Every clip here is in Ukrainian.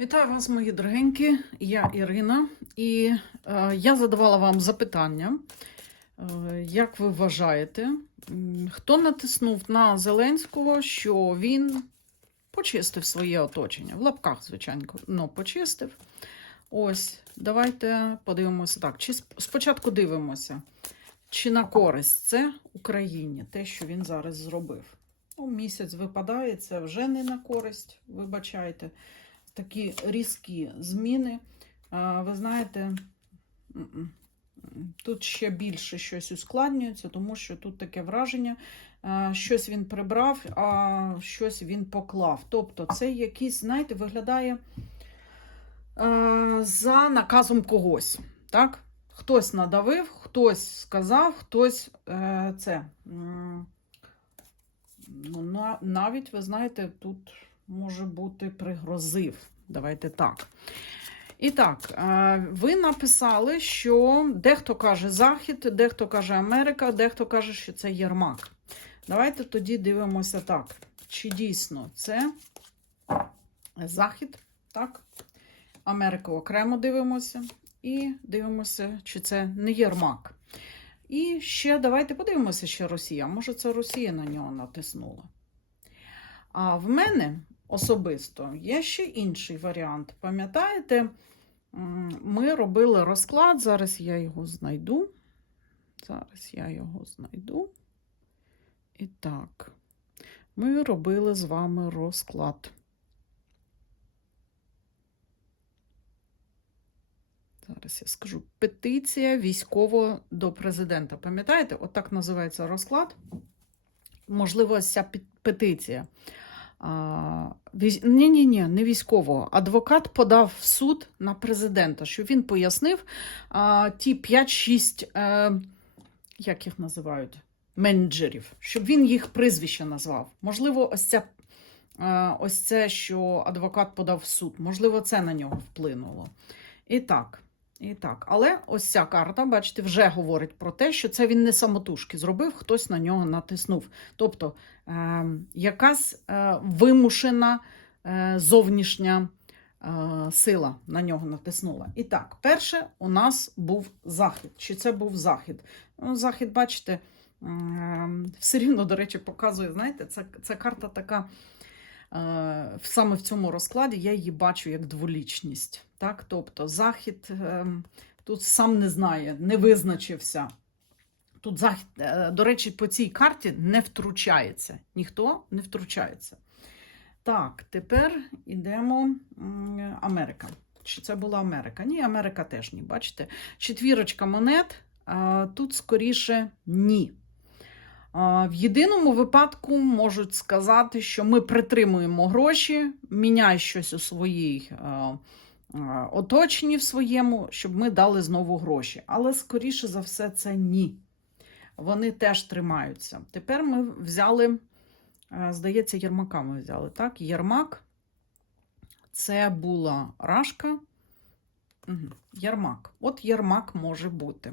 Вітаю вас, мої дорогенькі. Я Ірина, і е, я задавала вам запитання, е, як ви вважаєте, хто натиснув на Зеленського, що він почистив своє оточення? В лапках, звичайно, ну, почистив. Ось, давайте подивимося так. Чи спочатку дивимося, чи на користь це Україні, те, що він зараз зробив. Ну, місяць випадає, це вже не на користь, вибачайте такі різкі зміни. Ви знаєте, тут ще більше щось ускладнюється, тому що тут таке враження, щось він прибрав, а щось він поклав. Тобто, це якийсь, знаєте, виглядає за наказом когось. Так? Хтось надавив, хтось сказав, хтось е, це. Ну, навіть, ви знаєте, тут може бути пригрозив. Давайте так. І так, е, ви написали, що дехто каже Захід, дехто каже Америка, дехто каже, що це Єрмак. Давайте тоді дивимося так. Чи дійсно це Захід, так? Америку окремо дивимося. І дивимося, чи це не Єрмак. І ще давайте подивимося, ще Росія. Може, це Росія на нього натиснула. А в мене особисто є ще інший варіант. Пам'ятаєте, ми робили розклад, зараз я його знайду. Зараз я його знайду. І так, ми робили з вами розклад. Зараз я скажу петиція військово до президента. Пам'ятаєте, отак називається розклад. Можливо, ця петиція. Ні, ні, ні, не військового. Адвокат подав в суд на президента, щоб він пояснив а, ті 5-6, е, як їх називають, менеджерів, щоб він їх прізвища назвав. Можливо, ось ця. е, Ось це, що адвокат подав в суд, можливо, це на нього вплинуло. І так, і так. Але ось ця карта, бачите, вже говорить про те, що це він не самотужки зробив, хтось на нього натиснув. Тобто е, якась е, вимушена е, зовнішня е, сила на нього натиснула. І так, перше у нас був захід. Чи це був захід? Ну, захід, бачите, е, все рівно, до речі, показує, знаєте, це, це карта така. Е, Саме в цьому розкладі я її бачу як дволічність. Так? Тобто захід ем, тут сам не знає, не визначився. Тут захід, е, до речі, по цій карті не втручається. Ніхто не втручається. Так, тепер йдемо Америка. Чи це була Америка? Ні, Америка теж ні. Бачите? Четвірочка монет. Тут скоріше ні. В єдиному випадку можуть сказати, що ми притримуємо гроші, міняй щось у своїй е, е, оточенні в своєму, щоб ми дали знову гроші. Але скоріше за все, це ні. Вони теж тримаються. Тепер ми взяли, е, здається, Єрмака ми взяли. Так, Єрмак це була Рашка. Мгм, Єрмак. От Єрмак може бути.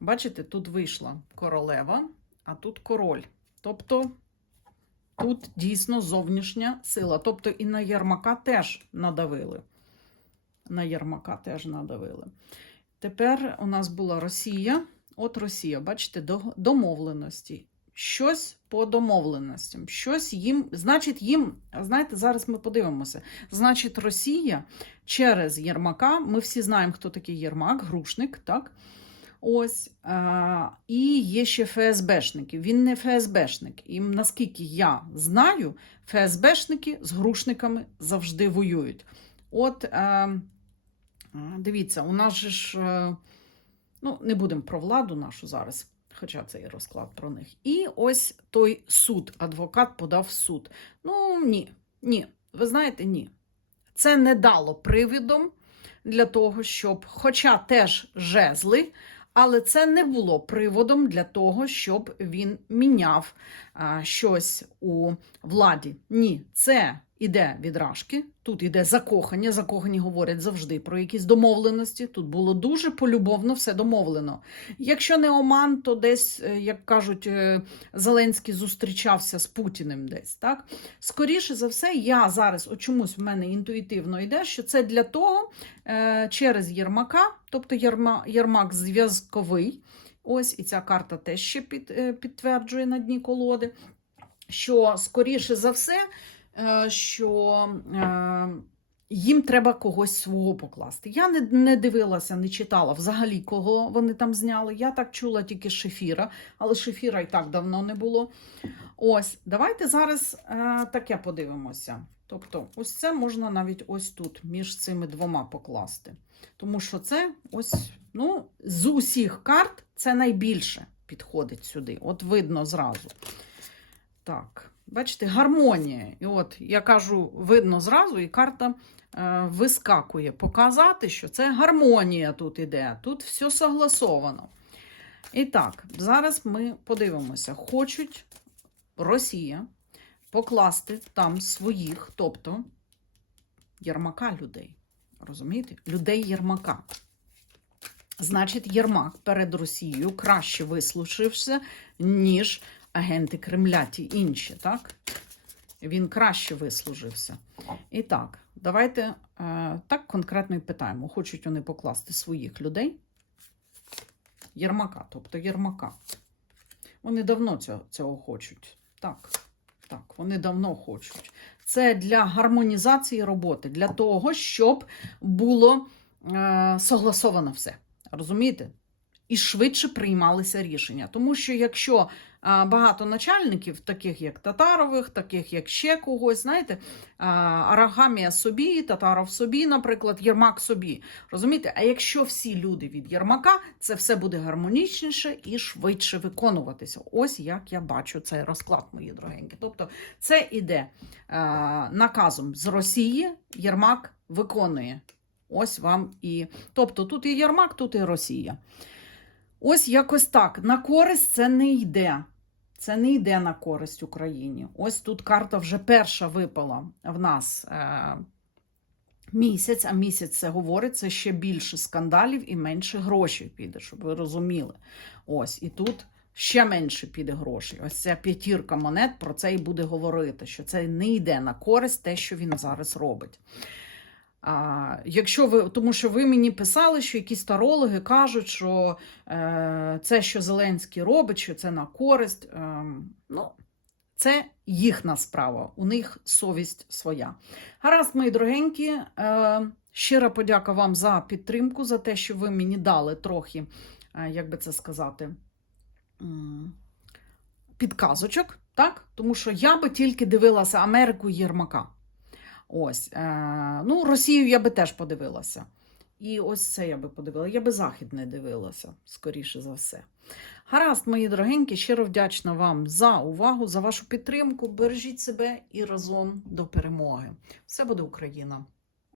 Бачите, тут вийшла королева, а тут король. Тобто тут дійсно зовнішня сила. Тобто і на Єрмака теж надавили. На Єрмака теж надавили. Тепер у нас була Росія. От Росія, бачите, до- домовленості. Щось по домовленостям, щось їм, значить, їм, знаєте, зараз ми подивимося. Значить, Росія через Єрмака, ми всі знаємо, хто такий Єрмак, грушник, так? Ось. А, і є ще ФСБшники. Він не ФСБшник. І наскільки я знаю, ФСБшники з грушниками завжди воюють. От, е, е, дивіться, у нас же ж, е, ну, не будемо про владу нашу зараз, хоча це і розклад про них. І ось той суд, адвокат подав суд. Ну, ні, ні, ви знаєте, ні. Це не дало привідом для того, щоб, хоча теж жезли, але це не було приводом для того, щоб він міняв щось у владі. Ні, це іде відражки, тут іде закохання. Закохані говорять завжди про якісь домовленості. Тут було дуже полюбовно все домовлено. Якщо не Оман, то десь, е, як кажуть, е, Зеленський зустрічався з Путіним десь. Так? Скоріше за все, я зараз от чомусь в мене інтуїтивно йде, що це для того е, через Єрмака, тобто Єрма, Єрмак зв'язковий. Ось і ця карта теж ще під, підтверджує на дні колоди, що скоріше за все, що е, їм треба когось свого покласти. Я не, не дивилася, не читала взагалі, кого вони там зняли. Я так чула тільки шефіра, але шефіра і так давно не було. Ось, давайте зараз е, таке подивимося. Тобто, ось це можна навіть ось тут, між цими двома покласти. Тому що це ось, ну, з усіх карт це найбільше підходить сюди. От видно зразу. Так, бачите, гармонія. І от я кажу, видно зразу, і карта е, вискакує. Показати, що це гармонія тут іде. Тут все согласовано. І так, зараз ми подивимося. Хочуть Росія покласти там своїх, тобто Єрмака людей. Розумієте? Людей Єрмака. Значить, Єрмак перед Росією краще вислушався, ніж агенти Кремля ті інші, так? Він краще вислужився. І так, давайте е, так конкретно і питаємо: хочуть вони покласти своїх людей? Єрмака, тобто Єрмака. Вони давно цього, цього хочуть. Так, так, вони давно хочуть. Це для гармонізації роботи, для того, щоб було е, согласовано все. Розумієте? І швидше приймалися рішення. Тому що якщо багато начальників, таких як Татарових, таких як ще когось, знаєте, Арагамія собі, Татаров собі, наприклад, Єрмак собі. Розумієте? А якщо всі люди від Єрмака, це все буде гармонічніше і швидше виконуватися. Ось як я бачу цей розклад, мої дорогенькі. Тобто, це іде наказом з Росії, Єрмак виконує. Ось вам і. Тобто тут і Єрмак, тут і Росія. Ось якось так. На користь це не йде. Це не йде на користь Україні. Ось тут карта вже перша випала в нас е, місяць, а місяць це говорить, це ще більше скандалів і менше грошей піде, щоб ви розуміли. Ось, і тут ще менше піде грошей. Ось ця п'ятірка монет про це і буде говорити, що це не йде на користь те, що він зараз робить. А, якщо ви, Тому що ви мені писали, що якісь тарологи кажуть, що е, це, що Зеленський робить, що це на користь. Е, ну, це їхня справа, у них совість своя. Гаразд, мої дорогенькі, е, щира подяка вам за підтримку, за те, що ви мені дали трохи, е, як би це сказати, підказочок, так? Тому що я би тільки дивилася Америку Єрмака. Ось, е, ну, Росію я би теж подивилася. І ось це я би подивилася. Я би Захід не дивилася, скоріше за все. Гаразд, мої дорогенькі, щиро вдячна вам за увагу, за вашу підтримку. Бережіть себе і разом до перемоги. Все буде Україна!